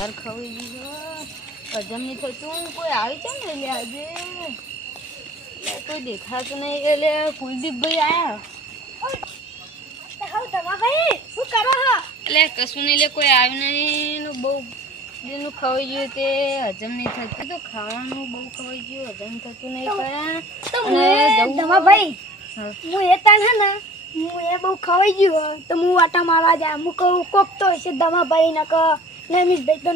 યાર ખવાઈ ગયું હજમ નહીં થતું કોઈ આવી છે ને એટલે આજે કોઈ દેખાતું નહીં એટલે કુલદીપભાઈ આવ્યા શું કરો છો? એટલે કશું નહીં લે કોઈ આવ્યું નહીં બહુ જેનું ખવાઈ ગયું તે હજમ નહીં થતું તો ખાવાનું બહુ ખવાઈ ગયું હજમ થતું નહીં ભાઈ હું એ તાન હે ને હું એ બહુ ખવાઈ ગયું તો હું વાટા મારવા જાય હું કહું કોક તો હશે દમાભાઈ ને કહો નમીશભાઈ તો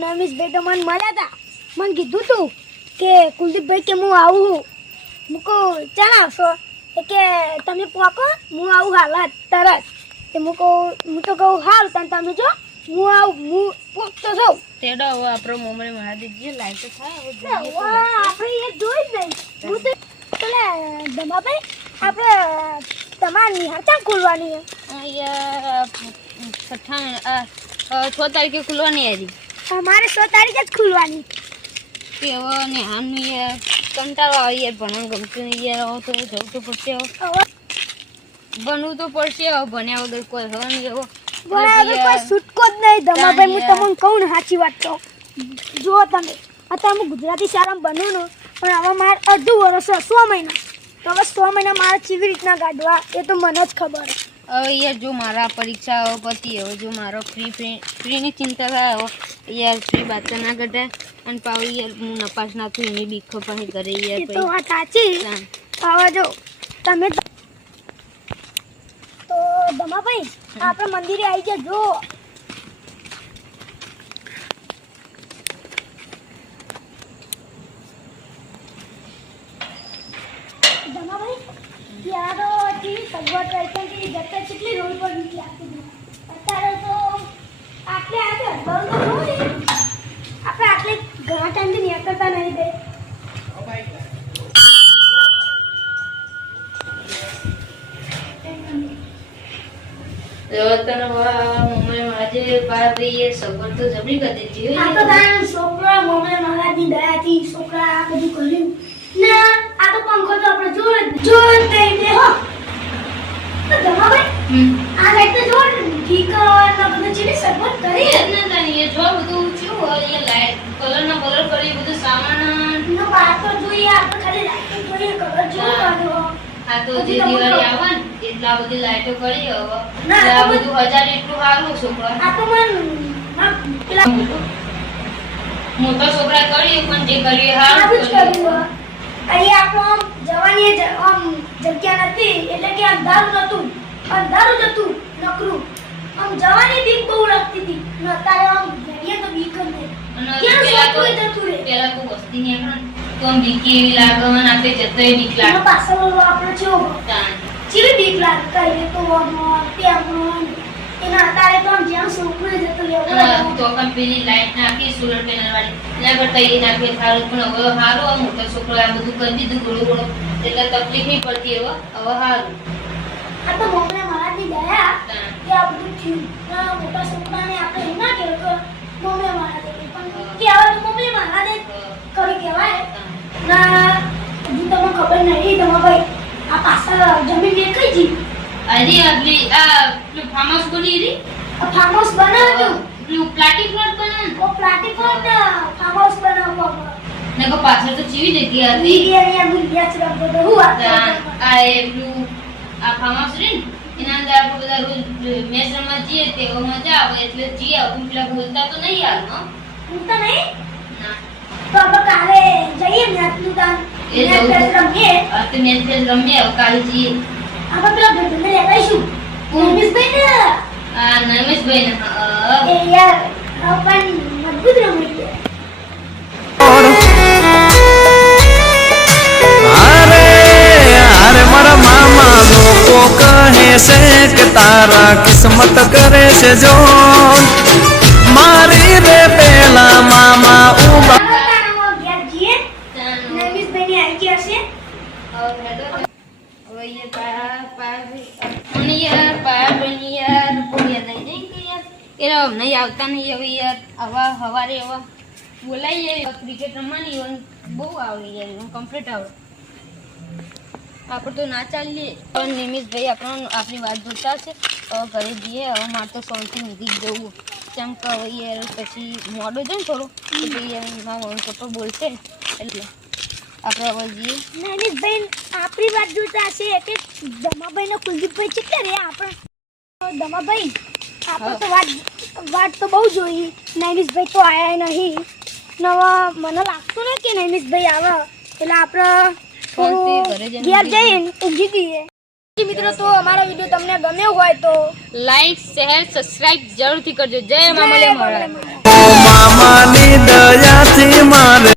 મને મળ્યા હતા મને કીધું તું કે કુલદીપભાઈ કે હું આવું હું કહું ચાલ આવશો કે તમે પોકો હું આવું હાલ તરત હું તો કહું હાલ તમે જો હું પોકતો છું તેડો હવે આપણો મોમરે મહાદેવજી લાઈટ થાય આપણે એ જોઈ જ નહીં હું તો પેલા દમાભાઈ આપણે તમારી નિહાળતા ખોલવાની અહીંયા 6 તારીખે ખુલવાની હતી અમારે 6 તારીખે જ ખુલવાની કે હવે નેહાનું યાર કંટાળો આવે યાર ભણવાનું ગમતું નહીં યાર હવે તો જવું તો પડશે ભણવું તો પડશે હવે ભણ્યા વગર કોઈ હવે નહીં એવો કોઈ છૂટકો જ નહીં દમાભાઈ હું તમને કહું ને સાચી વાત તો જો તમે અત્યારે હું ગુજરાતી શાળામાં બન્યું ને પણ હવે મારે અડધું વર્ષ 100 મહિના તો હવે 100 મહિના મારે કેવી રીતના કાઢવા એ તો મને જ ખબર હવે યાર જો મારા પરીક્ષાઓ પતી હવે જો મારો ફ્રીની ચિંતા થાય હવે યાર ફ્રી બાચા ના કઢાય અને પાછી યાર હું નપાસ ના થયું એની બીક પાસે કરે યાર એ તો વાત સાચી હવે જો તમે તો દમાભાઈ આપણે મંદિરે આવી ગયા જો દમાભાઈ યાર ટીવી સગવડ કરતા કે જતા કેટલી રોડ પર નીકળી આપી અત્યારે તો આટલે આજે બંધ તો હોય આપણે આટલે ઘણા ટાઈમથી નીકળતા નહીં ગઈ છોકરા મમ્મી મહારાજની દયાથી છોકરા આ બધું કર્યું ના આ તો પંખો તો આપણે જો હો તો દમાભાઈ આ લાઈટ તો જો ઠીક ના બધું ચીની સગવડ કરી ના જાણીએ જો બધું શું હોય એ લાઈટ કલર કરી બધું સામાન નો બાર તો જોઈએ આપણે ખાલી લાઈટ જોઈએ કલર જોવાનો આ તો જે દિવાળી આવે ને એટલા બધી લાઈટો કરી હવે આ બધું 1000 એટલું સારું છોકરા આ તો મન પેલા મોટા છોકરા કરી પણ જે કરી સારું કર્યું અહીં આપણો જવાની જગ્યા નથી એટલે કે અંધારું હતું નકરું આમ જવાની બીક બહુ લાગતી હતી અને અત્યારે આમ ઘડીએ તો બીક જ નહીં પેલા તો વસ્તી ની તો આમ બીક એવી લાગે અને આપે જતોય બીક લાગે પાછળ આપણે ચેવી બીક લાગે કહીએ તો ત્યાં એના અત્યારે તો આમ જ્યાં છોકરો જતો તો પણ પેલી લાઈટ નાખી સોલર પેનલ વાળી એના કરતા એ નાખે સારું પણ હવે સારું આ મોટા છોકરો આ બધું કરી દીધું ગોળું એટલે તકલીફ નહીં પડતી હવે સારું આ તો મોકલા મહારાજની દયા કે આ બધું થયું મોટા છોકરાને આપણે એમ ના કહેવું કે મોકલા મહારાજ પણ કે હવે તો મોકલા મહારાજ કરી કહેવાય ના હજુ તમને ખબર નહીં દમાભાઈ આ પાછળ જમીન વેચાઈ ગઈ અરે આપલી આ ફાર્મ હાઉસ બની રહી ફાર્મ હાઉસ બનાવ્યું પેલું પ્લાસ્ટિક પ્લોટ બનાવ્યું ઓ પ્લાસ્ટિક પ્લોટ ફાર્મ હાઉસ બનાવવા ને કો પાછળ તો ચીવી જગ્યા હતી અહીંયા બુલિયા છે બધું હું આ એ પેલું આ ફાર્મ હાઉસ રે એના અંદર આપણે બધા રોજ મેચ રમવા જઈએ તે મજા આવે એટલે જઈએ આપણે પેલા બોલતા તો નહીં યાર હું તો નહીં ના તો આપણે કાલે જઈએ મેચનું કામ એ રમીએ આ તો મેચ રમીએ કાલે જઈએ આપણે પેલા ભેટને લેવાઈશું નમીશભાઈ ને આ નમીશભાઈ ને એ યાર પણ મજબૂત રમી अरे मारा मामा लोको कहे से कि तारा किस्मत करे से जो मारी रे पेला मामा उबा નહીં આવતા નહીં હવે યાર આવા સવારે એવા બોલાઈએ ક્રિકેટ રમવાની બહુ આવડે યાર કમ્પ્લીટ આવડે આપણે તો ના ચાલીએ નિમિષભાઈ આપણી વાત જોતા છે હવે ઘરે જઈએ હવે મારે તો સૌથી નીકળી જવું ચમ કે હવે યાર પછી મોડું છે ને થોડું તો યાર મારા મમ્મી પપ્પા બોલશે એટલે આપણે હવે જઈએ. નૈમિષભાઈ આપણી વાત જોતા હશે કે દમાભાઈ ને કુલદીપભાઈ કેટલા રે આપણે દમાભાઈ આપણે તો વાત તો બહુ જોઈ. નૈમિષભાઈ તો આયા નહીં નવા મને લાગતું ને કે નૈમિષભાઈ આવે એટલે આપણે ઘેર જઈને ઊંઘી જઈએ. મિત્રો તો અમારો વિડીયો તમને ગમ્યો હોય તો લાઈક શેર સબસ્ક્રાઇબ જરૂરથી કરજો. જય મામલે મારા મામાની દયાથી મારે